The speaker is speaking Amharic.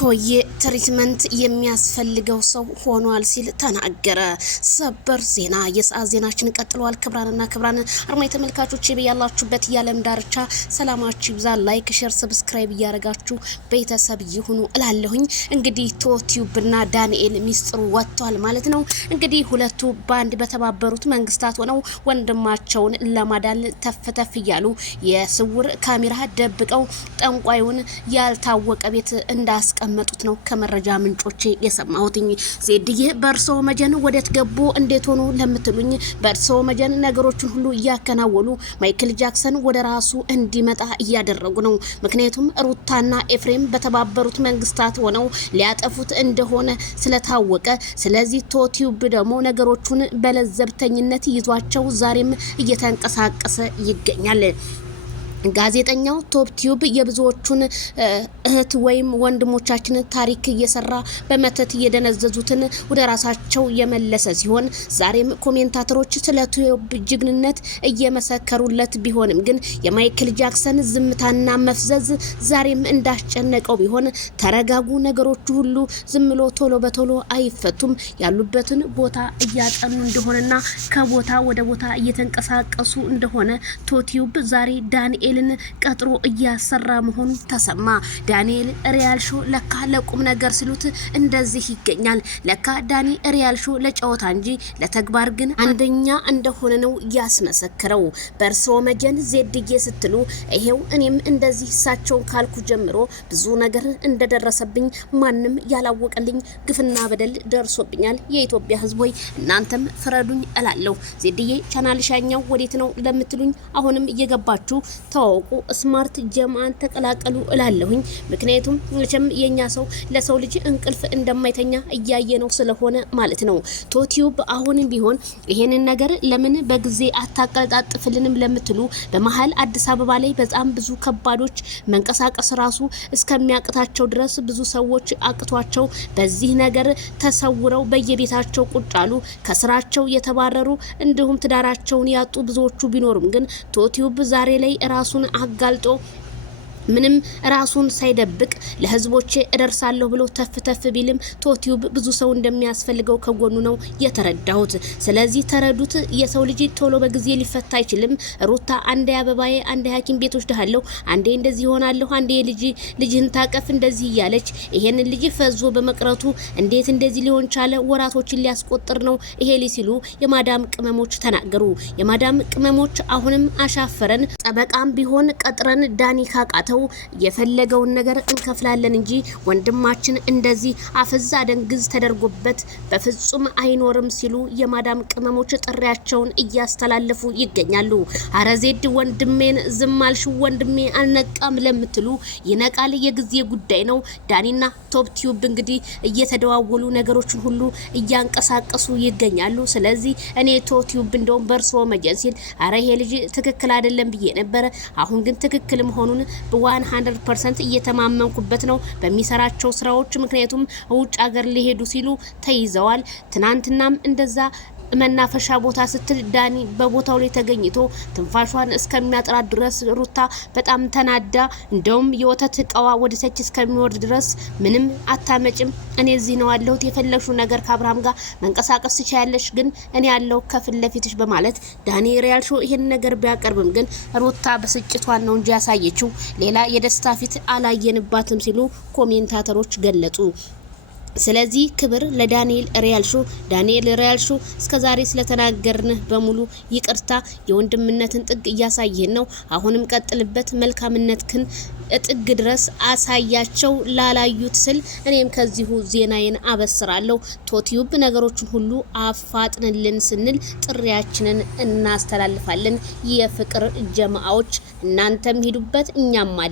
ቶዬ ትሪትመንት የሚያስፈልገው ሰው ሆኗል ሲል ተናገረ። ሰበር ዜና የሰዓት ዜናችን ቀጥሏል። ክብራንና ክብራን አርማ ተመልካቾች በያላችሁበት የዓለም ዳርቻ ሰላማችሁ ይብዛ። ላይክ፣ ሼር፣ ሰብስክራይብ እያደረጋችሁ ቤተሰብ ይሁኑ እላለሁኝ። እንግዲህ ቶቲዩብና ዳንኤል ሚስጥሩ ወጥቷል ማለት ነው። እንግዲህ ሁለቱ ባንድ በተባበሩት መንግስታት ሆነው ወንድማቸውን ለማዳን ተፍተፍ እያሉ የስውር ካሜራ ደብቀው ጠንቋዩን ያልታወቀ ቤት እንዳስቀመጡት ነው ከመረጃ ምንጮቼ የሰማሁትኝ። ዜድዬ በርሶ መጀን ወዴት ገቡ እንዴት ሆኑ ለምትሉኝ በርሶ መጀን ነገሮችን ሁሉ እያከናወኑ ማይክል ጃክሰን ወደ ራሱ እንዲመጣ እያደረጉ ነው። ምክንያቱም ሩታና ኤፍሬም በተባበሩት መንግስታት ሆነው ሊያጠፉት እንደሆነ ስለታወቀ፣ ስለዚህ ቶቲዩብ ደግሞ ነገሮቹን በለዘብተኝነት ይዟቸው ዛሬም እየተንቀሳቀሰ ይገኛል። ጋዜጠኛው ቶቲዩብ የብዙዎቹን እህት ወይም ወንድሞቻችን ታሪክ እየሰራ በመተት እየደነዘዙትን ወደ ራሳቸው የመለሰ ሲሆን ዛሬም ኮሜንታተሮች ስለ ቶቲዩብ ጅግንነት እየመሰከሩለት ቢሆንም ግን የማይክል ጃክሰን ዝምታና መፍዘዝ ዛሬም እንዳስጨነቀው ቢሆን ተረጋጉ፣ ነገሮቹ ሁሉ ዝም ብሎ ቶሎ በቶሎ አይፈቱም፣ ያሉበትን ቦታ እያጠኑ እንደሆነና ከቦታ ወደ ቦታ እየተንቀሳቀሱ እንደሆነ ቶቲዩብ ዛሬ ዳንኤልን ቀጥሮ እያሰራ መሆኑ ተሰማ። ዳንኤል ሪያል ሾው ለካ ለቁም ነገር ሲሉት እንደዚህ ይገኛል። ለካ ዳኒ ሪያል ሾው ለጨዋታ እንጂ ለተግባር ግን አንደኛ እንደሆነ ነው ያስመሰክረው። በርሶ መጀን ዜድዬ ስትሉ ይሄው እኔም እንደዚህ እሳቸውን ካልኩ ጀምሮ ብዙ ነገር እንደደረሰብኝ ማንም ያላወቀልኝ ግፍና በደል ደርሶብኛል። የኢትዮጵያ ሕዝብ ሆይ እናንተም ፍረዱኝ እላለሁ። ዜድዬ ቻናል ሻኛው ወዴት ነው ለምትሉኝ አሁንም እየገባችሁ ታውቁ ስማርት ጀማን ተቀላቀሉ እላለሁኝ። ምክንያቱም መቼም የኛ ሰው ለሰው ልጅ እንቅልፍ እንደማይተኛ እያየ ነው ስለሆነ ማለት ነው። ቶቲዩብ አሁንም ቢሆን ይሄንን ነገር ለምን በጊዜ አታቀጣጥፍልንም ለምትሉ በመሃል አዲስ አበባ ላይ በጣም ብዙ ከባዶች መንቀሳቀስ ራሱ እስከሚያቅታቸው ድረስ ብዙ ሰዎች አቅቷቸው በዚህ ነገር ተሰውረው በየቤታቸው ቁጭ አሉ። ከስራቸው የተባረሩ እንዲሁም ትዳራቸውን ያጡ ብዙዎቹ ቢኖሩም ግን ቶቲዩብ ዛሬ ላይ ራሱን አጋልጦ ምንም ራሱን ሳይደብቅ ለህዝቦቼ እደርሳለሁ ብሎ ተፍተፍ ቢልም ቶቲዩብ ብዙ ሰው እንደሚያስፈልገው ከጎኑ ነው የተረዳሁት። ስለዚህ ተረዱት። የሰው ልጅ ቶሎ በጊዜ ሊፈታ አይችልም። ሩታ አንዴ አበባዬ፣ አንዴ ሐኪም ቤት ወስደሃለሁ፣ አንዴ እንደዚህ ሆናለሁ፣ አንዴ ልጅህን ታቀፍ እንደዚህ እያለች ይሄን ልጅ ፈዞ በመቅረቱ እንዴት እንደዚህ ሊሆን ቻለ? ወራቶችን ሊያስቆጥር ነው ይሄ ሲሉ የማዳም ቅመሞች ተናገሩ። የማዳም ቅመሞች አሁንም አሻፈረን፣ ጠበቃም ቢሆን ቀጥረን ዳኒ ካቃተው የፈለገውን ነገር እንከፍላለን እንጂ ወንድማችን እንደዚህ አፈዛ ደንግዝ ተደርጎበት በፍጹም አይኖርም ሲሉ የማዳም ቅመሞች ጥሪያቸውን እያስተላለፉ ይገኛሉ። አረዜድ ወንድሜን ዝማልሽ ወንድሜ አልነቃም ለምትሉ ይነቃል፣ የጊዜ ጉዳይ ነው። ዳኒና ቶቲዩብ እንግዲህ እየተደዋወሉ ነገሮችን ሁሉ እያንቀሳቀሱ ይገኛሉ። ስለዚህ እኔ ቶቲዩብ እንደውም በርሶ መጀን ሲል አረ ይሄ ልጅ ትክክል አይደለም ብዬ ነበረ። አሁን ግን ትክክል መሆኑን 100% እየተማመንኩበት ነው በሚሰራቸው ስራዎች። ምክንያቱም ውጭ ሀገር ሊሄዱ ሲሉ ተይዘዋል። ትናንትናም እንደዛ መናፈሻ ቦታ ስትል ዳኒ በቦታው ላይ ተገኝቶ ትንፋሿን እስከሚያጥራት ድረስ ሩታ በጣም ተናዳ እንደውም የወተት እቃዋ ወደ ታች እስከሚወርድ ድረስ ምንም አታመጭም፣ እኔ እዚህ ነው ያለሁት፣ የፈለግሽው ነገር ከአብርሃም ጋር መንቀሳቀስ ትችያለሽ፣ ግን እኔ ያለው ከፊት ለፊትሽ በማለት ዳኒ ሪያል ሾው ይሄን ነገር ቢያቀርብም ግን ሩታ በስጭቷን ነው እንጂ ያሳየችው ሌላ የደስታ ፊት አላየንባትም ሲሉ ኮሜንታተሮች ገለጹ። ስለዚህ ክብር ለዳንኤል ሪያል ሾው። ዳንኤል ሪያል ሾው እስከዛሬ ስለተናገርን በሙሉ ይቅርታ፣ የወንድምነትን ጥግ እያሳየን ነው። አሁንም ቀጥልበት፣ መልካምነትክን ጥግ ድረስ አሳያቸው ላላዩት ስል እኔም ከዚሁ ዜናዬን አበስራለሁ። ቶቲዩብ ነገሮችን ሁሉ አፋጥንልን ስንል ጥሪያችንን እናስተላልፋለን። የፍቅር ጀማዓዎች እናንተም ሂዱበት እኛም